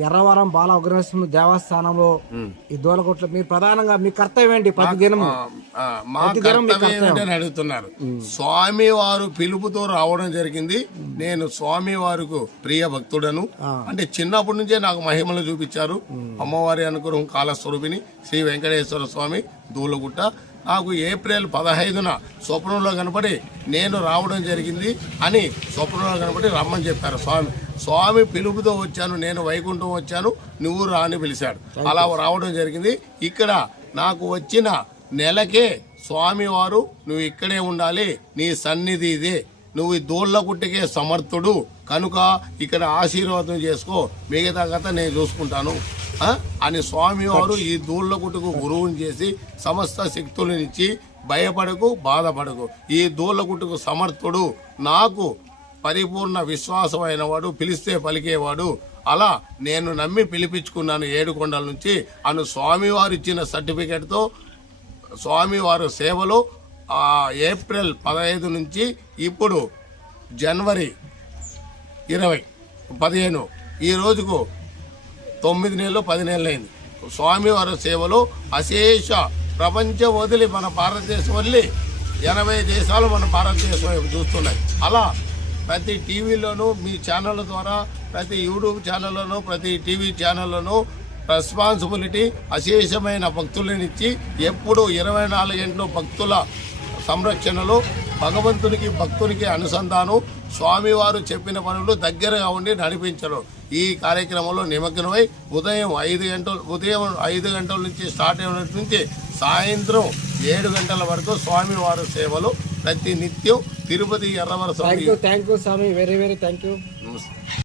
ఎర్రవరం బాల ఉగ్రనరసింహ దేవస్థానంలో ఈ దూలగుట్ల మీ ప్రధానంగా మీ కర్తవ్యం ఏంటి? ప్రతి దినం ఆ, మా కర్తవ్యం ఏంటని అడుగుతున్నారు. స్వామి వారు పిలుపుతో రావడం జరిగింది. నేను స్వామి వారికి ప్రియ భక్తుడను. అంటే చిన్నప్పటి నుంచే నాకు మహిమలు చూపించారు. అమ్మవారి అనుగ్రహం కాలస్వరూపిణి శ్రీ వెంకటేశ్వర స్వామి దూలగుట్ట. నాకు ఏప్రిల్ పదహైదున స్వప్నంలో కనపడి నేను రావడం జరిగింది అని స్వప్నంలో కనపడి రమ్మని చెప్పారు స్వామి. స్వామి పిలుపుతో వచ్చాను నేను వైకుంఠం వచ్చాను నువ్వు రా అని పిలిచాడు. అలా రావడం జరిగింది. ఇక్కడ నాకు వచ్చిన నెలకే స్వామివారు నువ్వు ఇక్కడే ఉండాలి నీ సన్నిధి ఇదే. నువ్వు ఈ దోళ్ళ కుట్టికే సమర్థుడు. కనుక ఇక్కడ ఆశీర్వాదం చేసుకో. మిగతా కథ నేను చూసుకుంటాను? అని స్వామివారు ఈ దూళ్ళ కుట్టుకు గురువుని చేసి సమస్త శక్తులనిచ్చి భయపడకు బాధపడకు. ఈ దూళ్ళ కుట్టుకు సమర్థుడు. నాకు పరిపూర్ణ విశ్వాసమైన వాడు పిలిస్తే పలికేవాడు. అలా నేను నమ్మి పిలిపించుకున్నాను ఏడుకొండల నుంచి. అను స్వామివారు ఇచ్చిన సర్టిఫికెట్తో స్వామివారు సేవలో ఏప్రిల్ పదహైదు నుంచి ఇప్పుడు జనవరి ఇరవై పదిహేను ఈ రోజుకు తొమ్మిది నెలలు పది నెలలైంది అయింది. స్వామివారి సేవలో అశేష ప్రపంచం వదిలి మన భారతదేశం వదిలి ఎనభై దేశాలు మన భారతదేశం చూస్తున్నాయి. అలా ప్రతి టీవీలోనూ మీ ఛానళ్ళ ద్వారా ప్రతి యూట్యూబ్ ఛానల్లోనూ ప్రతి టీవీ ఛానల్లోనూ రెస్పాన్సిబిలిటీ అశేషమైన భక్తులనిచ్చి ఎప్పుడు ఇరవై నాలుగు గంటలు భక్తుల సంరక్షణలో భగవంతునికి భక్తునికి అనుసంధానం స్వామివారు చెప్పిన పనులు దగ్గరగా ఉండి నడిపించడం. ఈ కార్యక్రమంలో నిమగ్నమై ఉదయం ఐదు గంటలు ఉదయం ఐదు గంటల నుంచి స్టార్ట్ అయిన నుంచి సాయంత్రం ఏడు గంటల వరకు స్వామివారి సేవలు ప్రతి నిత్యం తిరుపతి ఎర్రవర యూ థ్యాంక్ యూ స్వామి వెరీ వెరీ థ్యాంక్ యూ